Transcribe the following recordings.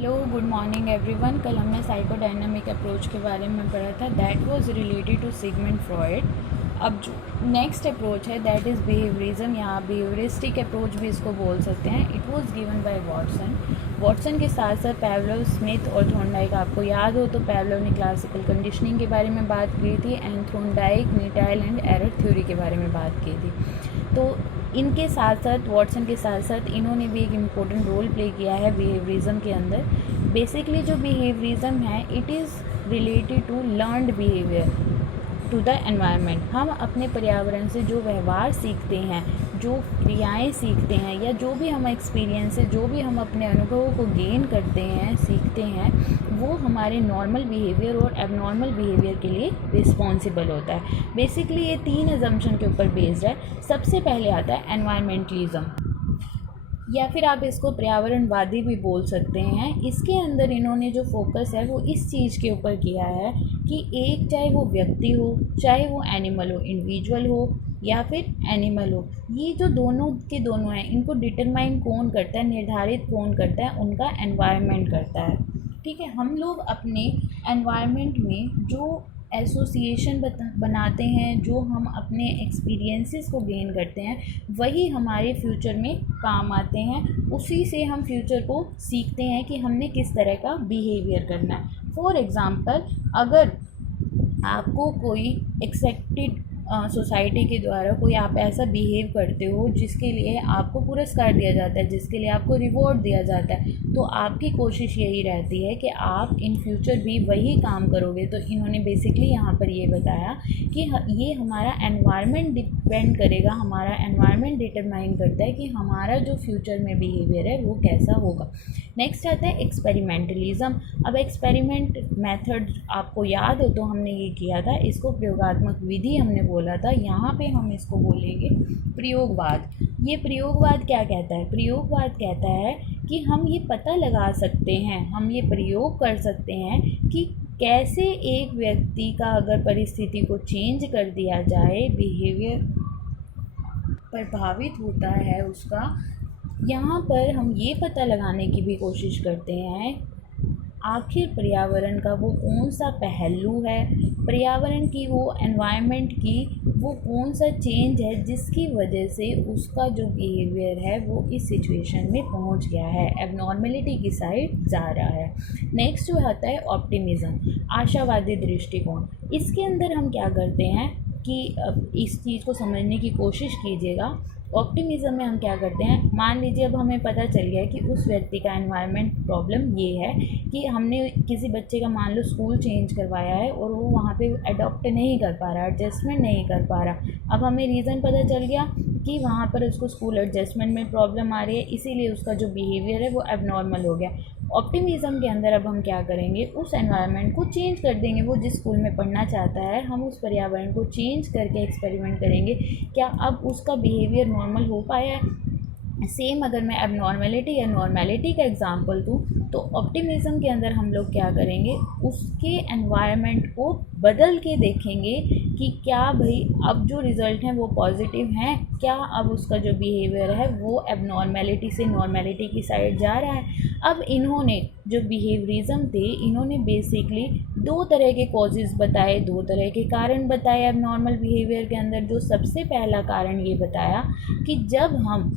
Hello, good morning everyone. कल हमने psychodynamic approach के बारे में पढ़ा था, that was related to Sigmund Freud. अब जो नेक्स्ट अप्रोच है दैट इज़ बिहेवियरिज्म या बिहेवियरिस्टिक अप्रोच भी इसको बोल सकते हैं। It was given by Watson के साथ साथ पैवलोव, स्मिथ और थॉर्नडाइक। आपको याद हो तो पैवलोव ने क्लासिकल कंडीशनिंग के बारे में बात की थी एंड थॉर्नडाइक ने ट्रायल एंड एरर थ्योरी के बारे में बात की थी। तो इनके साथ साथ वॉटसन के साथ साथ इन्होंने भी एक इम्पोर्टेंट रोल प्ले किया है बिहेवियरिज्म के अंदर। बेसिकली जो बिहेवियरिज्म है it is related to learned behaviour to the environment. हम अपने पर्यावरण से जो व्यवहार सीखते हैं, जो क्रियाएं सीखते हैं या जो भी हम एक्सपीरियंस से जो भी हम अपने अनुभवों को गेन करते हैं, सीखते हैं, वो हमारे नॉर्मल बिहेवियर और एबनॉर्मल बिहेवियर के लिए रिस्पॉन्सिबल होता है। बेसिकली ये 3 अजम्पशन के ऊपर बेस्ड है। सबसे पहले आता है एनवायरमेंटलिज्म या फिर आप इसको पर्यावरणवादी भी बोल सकते हैं। इसके अंदर इन्होंने जो फोकस है वो इस चीज़ के ऊपर किया है कि एक चाहे वो व्यक्ति हो, चाहे वो एनिमल हो, इंडिविजुअल हो या फिर एनिमल हो, ये जो दोनों के दोनों हैं इनको डिटरमाइन कौन करता है, निर्धारित कौन करता है, उनका एनवायरनमेंट करता है। ठीक है, हम लोग अपने एनवायरनमेंट में जो एसोसिएशन बनाते हैं, जो हम अपने एक्सपीरियंसेस को गेन करते हैं, वही हमारे फ्यूचर में काम आते हैं। उसी से हम फ्यूचर को सीखते हैं कि हमने किस तरह का बिहेवियर करना है। फॉर एग्ज़ाम्पल, अगर आपको कोई एक्सेप्टेड सोसाइटी के द्वारा कोई आप ऐसा बिहेव करते हो जिसके लिए आपको पुरस्कार दिया जाता है, जिसके लिए आपको रिवॉर्ड दिया जाता है, तो आपकी कोशिश यही रहती है कि आप इन फ्यूचर भी वही काम करोगे। तो इन्होंने बेसिकली यहाँ पर ये बताया कि ये हमारा एनवायरनमेंट डिपेंड करेगा, हमारा एनवायरनमेंट डिटरमाइन करता है कि हमारा जो फ्यूचर में बिहेवियर है वो कैसा होगा। नेक्स्ट आता है एक्सपेरिमेंटलिज्म। अब एक्सपेरिमेंट मेथड आपको याद हो तो हमने ये किया था, इसको प्रयोगात्मक विधि हमने बोला था। यहाँ पे हम इसको बोलेंगे प्रयोगवाद। ये प्रयोगवाद क्या कहता है? प्रयोगवाद कहता है कि हम ये पता लगा सकते हैं, हम ये प्रयोग कर सकते हैं कि कैसे एक व्यक्ति का अगर परिस्थिति को चेंज कर दिया जाए, बिहेवियर प्रभावित होता है उसका। यहाँ पर हम ये पता लगाने की भी कोशिश करते हैं आखिर पर्यावरण का वो कौन सा पहलू है, पर्यावरण की, वो एनवायरनमेंट की वो कौन सा चेंज है जिसकी वजह से उसका जो बिहेवियर है वो इस सिचुएशन में पहुंच गया है, एबनॉर्मलिटी की साइड जा रहा है। नेक्स्ट जो आता है ऑप्टिमिज्म, आशावादी दृष्टिकोण। इसके अंदर हम क्या करते हैं कि इस चीज़ को समझने की कोशिश कीजिएगा। ऑप्टिमिज्म में हम क्या करते हैं, मान लीजिए अब हमें पता चल गया कि उस व्यक्ति का एनवायरनमेंट प्रॉब्लम ये है कि हमने किसी बच्चे का मान लो स्कूल चेंज करवाया है और वो वहाँ पे अडॉप्ट नहीं कर पा रहा, एडजस्टमेंट नहीं कर पा रहा। अब हमें रीज़न पता चल गया कि वहाँ पर उसको स्कूल एडजस्टमेंट में प्रॉब्लम आ रही है, इसीलिए उसका जो बिहेवियर है वो एबनॉर्मल हो गया। ऑप्टिमिज्म के अंदर अब हम क्या करेंगे, उस एनवायरनमेंट को चेंज कर देंगे। वो जिस स्कूल में पढ़ना चाहता है, हम उस पर्यावरण को चेंज करके एक्सपेरिमेंट करेंगे, क्या अब उसका बिहेवियर नॉर्मल हो पाया है। सेम अगर मैं एबनॉर्मेलिटी या नॉर्मेलिटी का एग्जांपल दूँ तो ऑप्टिमिज्म के अंदर हम लोग क्या करेंगे, उसके एनवायरनमेंट को बदल के देखेंगे कि क्या भाई अब जो रिज़ल्ट हैं वो पॉजिटिव हैं, क्या अब उसका जो बिहेवियर है वो एबनॉर्मेलिटी से नॉर्मेलिटी की साइड जा रहा है। अब इन्होंने जो बिहेवियरिज्म थे, इन्होंने बेसिकली 2 तरह के कॉजेज़ बताए, 2 तरह के कारण बताए एबनॉर्मल बिहेवियर के अंदर। जो सबसे पहला कारण ये बताया कि जब हम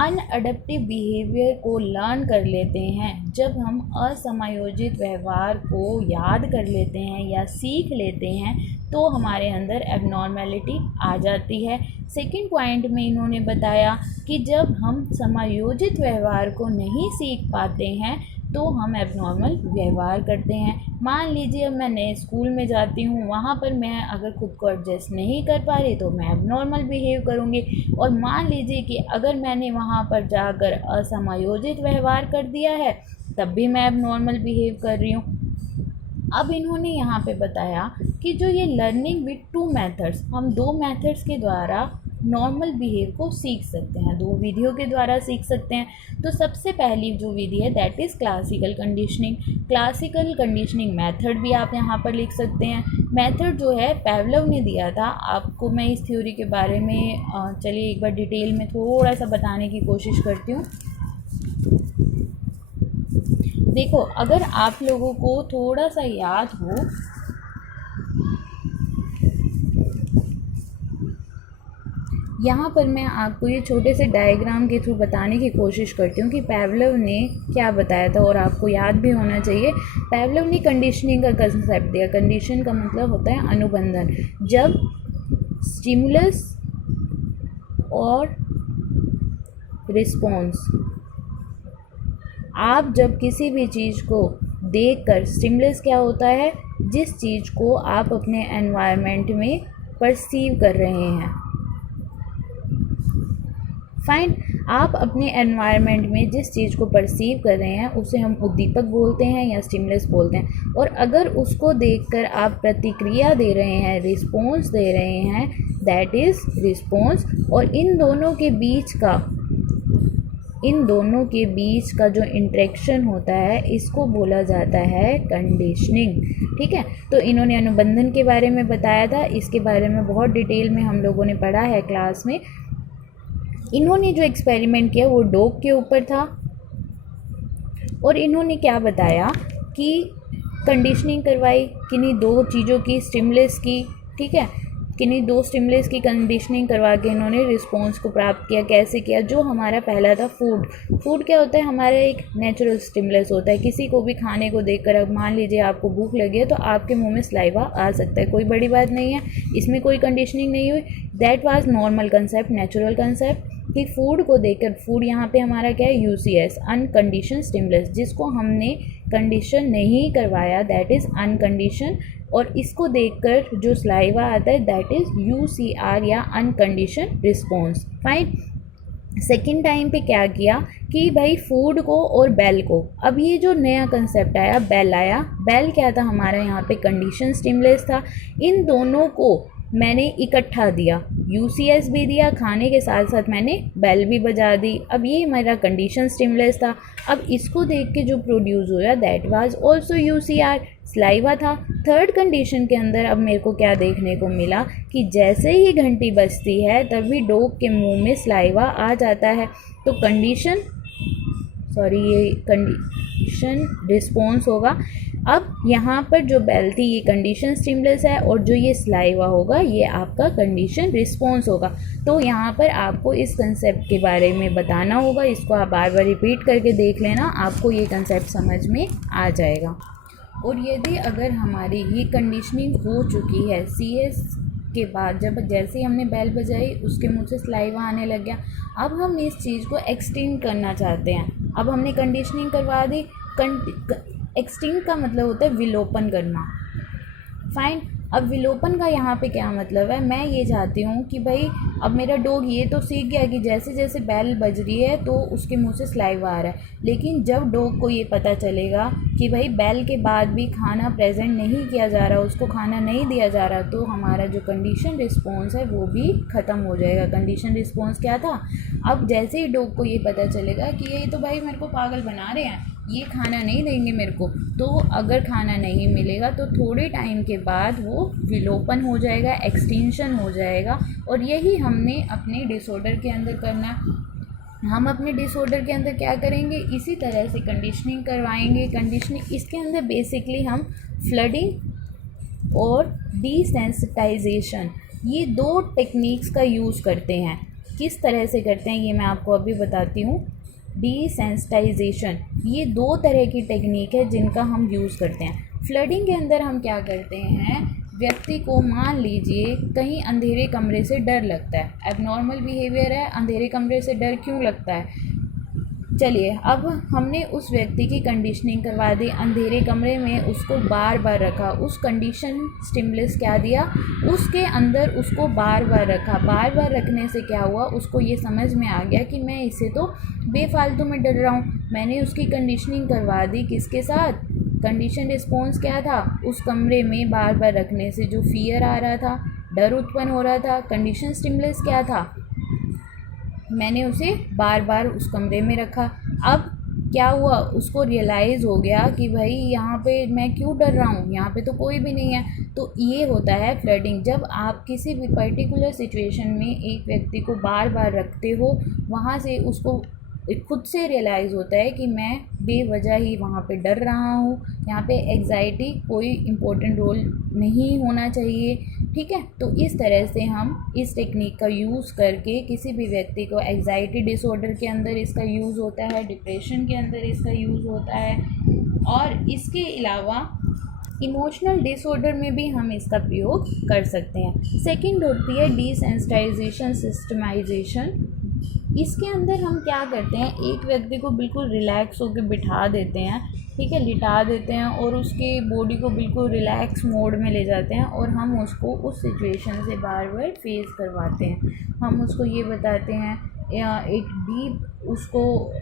अनअडप्टिव बिहेवियर को लर्न कर लेते हैं, जब हम असमायोजित व्यवहार को याद कर लेते हैं या सीख लेते हैं, तो हमारे अंदर एबनॉर्मेलिटी आ जाती है। सेकंड पॉइंट में इन्होंने बताया कि जब हम समायोजित व्यवहार को नहीं सीख पाते हैं तो हम एबनॉर्मल व्यवहार करते हैं। मान लीजिए अब मैं नए स्कूल में जाती हूँ, वहाँ पर मैं अगर खुद को एडजस्ट नहीं कर पा रही तो मैं एबनॉर्मल बिहेव करूँगी। और मान लीजिए कि अगर मैंने वहाँ पर जाकर असमायोजित व्यवहार कर दिया है, तब भी मैं एबनॉर्मल बिहेव कर रही हूँ। अब इन्होंने यहाँ पे बताया कि जो ये लर्निंग विद 2 मेथड्स, हम 2 मेथड्स के द्वारा नॉर्मल बिहेव को सीख सकते हैं, 2 विधियों के द्वारा सीख सकते हैं। तो सबसे पहली जो विधि है that is classical conditioning. Classical conditioning method भी आप यहाँ पर लिख सकते हैं। मेथड जो है पैवलोव ने दिया था आपको। मैं इस थ्योरी के बारे में चलिए एक बार डिटेल में थोड़ा सा बताने की कोशिश करती हूँ। देखो, अगर आप लोगों को थोड़ा सा याद हो, यहाँ पर मैं आपको ये छोटे से डायग्राम के थ्रू बताने की कोशिश करती हूँ कि पैवलोव ने क्या बताया था, और आपको याद भी होना चाहिए। पैवलोव ने कंडीशनिंग का कंसेप्ट दिया। कंडीशन का मतलब होता है अनुबंधन। जब स्टिमुलस और रिस्पॉन्स, आप जब किसी भी चीज़ को देखकर, स्टिमुलस क्या होता है, जिस चीज़ को आप अपने एनवायरनमेंट में परसीव कर रहे हैं, फाइन। आप अपने एनवायरनमेंट में जिस चीज़ को परसीव कर रहे हैं उसे हम उद्दीपक बोलते हैं या स्टिमुलस बोलते हैं, और अगर उसको देखकर आप प्रतिक्रिया दे रहे हैं, रिस्पॉन्स दे रहे हैं, दैट इज़ रिस्पॉन्स। और इन दोनों के बीच का जो इंटरेक्शन होता है, इसको बोला जाता है कंडीशनिंग। ठीक है, तो इन्होंने अनुबंधन के बारे में बताया था। इसके बारे में बहुत डिटेल में हम लोगों ने पढ़ा है क्लास में। इन्होंने जो एक्सपेरिमेंट किया वो डॉग के ऊपर था, और इन्होंने क्या बताया कि कंडीशनिंग करवाई किन्हीं दो चीज़ों की, स्टिमुलस की, ठीक है, किन्हीं दो स्टिमुलस की कंडीशनिंग करवा के इन्होंने रिस्पॉन्स को प्राप्त किया। कैसे किया? जो हमारा पहला था फूड। फूड क्या होता है? हमारा एक नेचुरल स्टिमुलस होता है। किसी को भी खाने को देखकर, अब मान लीजिए आपको भूख लगी है तो आपके मुंह में सलाइवा आ सकता है, कोई बड़ी बात नहीं है, इसमें कोई कंडीशनिंग नहीं हुई। That was normal concept, natural concept, कि फूड को देखकर, फूड यहाँ पे हमारा क्या है? UCS, unconditioned stimulus. जिसको हमने कंडीशन नहीं करवाया दैट इज़ अनकंडीशन, और इसको देखकर जो सलाइवा आता है दैट इज़ यूसीआर या अनकंडीशन रिस्पॉन्स। फाइन। सेकेंड टाइम पे क्या किया कि भाई फूड को और बेल को, अब ये जो नया कंसेप्ट आया, बेल आया। बेल क्या था? हमारा यहाँ पे कंडीशन स्टिमुलस था। इन दोनों को मैंने इकट्ठा दिया, यूसीएस भी दिया, खाने के साथ साथ मैंने बेल भी बजा दी। अब ये मेरा कंडीशन स्टिमुलस था। अब इसको देख के जो प्रोड्यूस हुआ दैट वाज आल्सो यूसीआर, सलाइवा था। थर्ड कंडीशन के अंदर अब मेरे को क्या देखने को मिला कि जैसे ही घंटी बजती है तभी डॉग के मुंह में सलाइवा आ जाता है। तो ये कंडीशन रिस्पॉन्स होगा। अब यहाँ पर जो बेल थी ये कंडीशन स्टिमुलस है, और जो ये सलाइवा होगा ये आपका कंडीशन रिस्पॉन्स होगा। तो यहाँ पर आपको इस कंसेप्ट के बारे में बताना होगा। इसको आप बार बार रिपीट करके देख लेना, आपको ये कंसेप्ट समझ में आ जाएगा। और यदि अगर हमारी ये कंडीशनिंग हो चुकी है सीएस के बाद, जब जैसे ही हमने बेल बजाई उसके मुंह से सलाइवा आने लग गया, अब हम इस चीज़ को एक्सटेंड करना चाहते हैं। अब हमने कंडीशनिंग करवा दी। एक्सटेंड का मतलब होता है विलोपन करना। फाइन। अब विलोपन का यहाँ पे क्या मतलब है? मैं ये चाहती हूँ कि भाई अब मेरा डॉग ये तो सीख गया कि जैसे जैसे बेल बज रही है तो उसके मुंह से सलाइवा आ रहा है, लेकिन जब डॉग को ये पता चलेगा कि भाई बेल के बाद भी खाना प्रेजेंट नहीं किया जा रहा, उसको खाना नहीं दिया जा रहा, तो हमारा जो कंडीशन रिस्पॉन्स है वो भी ख़त्म हो जाएगा। कंडीशन रिस्पॉन्स क्या था? अब जैसे ही डॉग को ये पता चलेगा कि ये तो भाई मेरे को पागल बना रहे हैं, ये खाना नहीं देंगे मेरे को, तो अगर खाना नहीं मिलेगा तो थोड़े टाइम के बाद वो विलोपन हो जाएगा, एक्सटेंशन हो जाएगा। और यही हमने अपने डिसऑर्डर के अंदर करना। हम अपने डिसऑर्डर के अंदर क्या करेंगे? इसी तरह से कंडीशनिंग करवाएंगे। कंडीशनिंग इसके अंदर बेसिकली हम फ्लडिंग और डिसेंसिटाइजेशन, ये दो टेक्निक्स का यूज़ करते हैं। किस तरह से करते हैं ये मैं आपको अभी बताती हूँ। डिसेंसिटाइजेशन, ये दो तरह की टेक्निक है जिनका हम यूज़ करते हैं। फ्लडिंग के अंदर हम क्या करते हैं? व्यक्ति को मान लीजिए कहीं अंधेरे कमरे से डर लगता है, एबनॉर्मल बिहेवियर है, अंधेरे कमरे से डर क्यों लगता है? चलिए, अब हमने उस व्यक्ति की कंडीशनिंग करवा दी, अंधेरे कमरे में उसको बार बार रखा, उस कंडीशन स्टिमुलस क्या दिया, उसके अंदर उसको बार बार रखा। बार बार रखने से क्या हुआ? उसको ये समझ में आ गया कि मैं इससे तो बेफालतू में डर रहा हूँ। मैंने उसकी कंडीशनिंग करवा दी, किसके साथ? कंडीशन रिस्पॉन्स क्या था? उस कमरे में बार बार रखने से जो फियर आ रहा था, डर उत्पन्न हो रहा था, कंडीशन स्टिमुलस क्या था? मैंने उसे बार बार उस कमरे में रखा। अब क्या हुआ? उसको रियलाइज़ हो गया कि भाई यहाँ पे मैं क्यों डर रहा हूँ, यहाँ पे तो कोई भी नहीं है। तो ये होता है फ्लडिंग। जब आप किसी भी पर्टिकुलर सिचुएशन में एक व्यक्ति को बार बार रखते हो, वहाँ से उसको खुद से रियलाइज़ होता है कि मैं बेवजह ही वहाँ पे डर रहा हूँ। यहाँ पे एग्ज़ाइटी कोई इम्पोर्टेंट रोल नहीं होना चाहिए, ठीक है। तो इस तरह से हम इस टेक्निक का यूज़ करके किसी भी व्यक्ति को, एग्ज़ाइटी डिसऑर्डर के अंदर इसका यूज़ होता है, डिप्रेशन के अंदर इसका यूज़ होता है, और इसके अलावा इमोशनल डिसऑर्डर में भी हम इसका प्रयोग कर सकते हैं। सेकंड होती है डिसेंसिटाइजेशन सिस्टमाइजेशन। इसके अंदर हम क्या करते हैं, एक व्यक्ति को बिल्कुल रिलैक्स होकर बिठा देते हैं, ठीक है, लिटा देते हैं और उसके बॉडी को बिल्कुल रिलैक्स मोड में ले जाते हैं और हम उसको उस सिचुएशन से बार बार फेस करवाते हैं। हम उसको ये बताते हैं, या एक डीप उसको,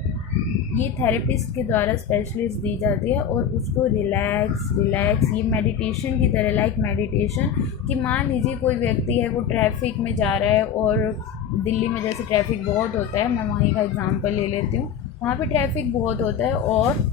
ये थेरेपिस्ट के द्वारा स्पेशलिस्ट दी जाती है और उसको रिलैक्स रिलैक्स, ये मेडिटेशन की तरह, लाइक मेडिटेशन कि मान लीजिए कोई व्यक्ति है वो ट्रैफिक में जा रहा है, और दिल्ली में जैसे ट्रैफिक बहुत होता है, मैं वहीं का एग्ज़ाम्पल ले लेती हूँ, वहाँ पे ट्रैफिक बहुत होता है, और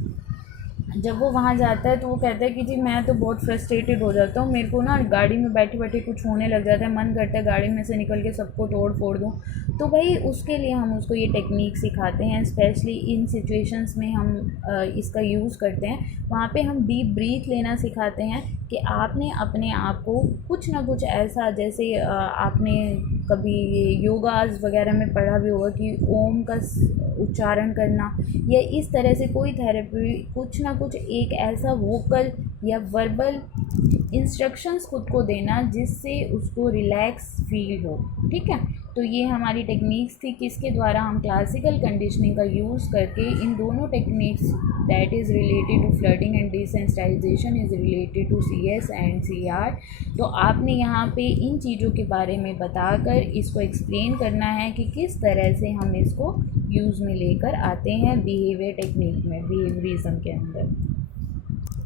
जब वो वहाँ जाता है तो वो कहता है कि जी मैं तो बहुत फ्रस्ट्रेटेड हो जाता हूँ, मेरे को ना गाड़ी में बैठे बैठे कुछ होने लग जाता है, मन करता है गाड़ी में से निकल के सबको तोड़ फोड़ दूँ। तो भाई उसके लिए हम उसको ये टेक्निक सिखाते हैं, स्पेशली इन सिचुएशंस में हम इसका यूज़ करते हैं। वहाँ पे हम डीप ब्रीथ लेना सिखाते हैं कि आपने अपने आप को कुछ ना कुछ ऐसा, जैसे आपने कभी ये योगाज वगैरह में पढ़ा भी होगा कि ओम का उच्चारण करना, या इस तरह से कोई थेरेपी, कुछ ना कुछ एक ऐसा वोकल या वर्बल इंस्ट्रक्शंस खुद को देना जिससे उसको रिलैक्स फील हो, ठीक है। तो ये हमारी टेक्निक्स थी किसके द्वारा हम क्लासिकल कंडीशनिंग का यूज़ करके इन दोनों techniques, that is related to flirting and desensitisation is related to CS and CR। तो आपने यहाँ पे इन चीज़ों के बारे में बताकर इसको एक्सप्लेन करना है कि किस तरह से हम इसको यूज़ में लेकर आते हैं बिहेवियर टेक्निक में, बिहेवियरिज्म के अंदर।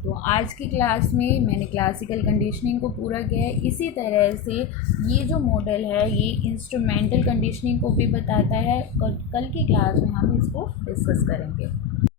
तो आज की क्लास में मैंने क्लासिकल कंडीशनिंग को पूरा किया है। इसी तरह से ये जो मॉडल है ये इंस्ट्रूमेंटल कंडीशनिंग को भी बताता है, कल की क्लास में हम इसको डिस्कस करेंगे।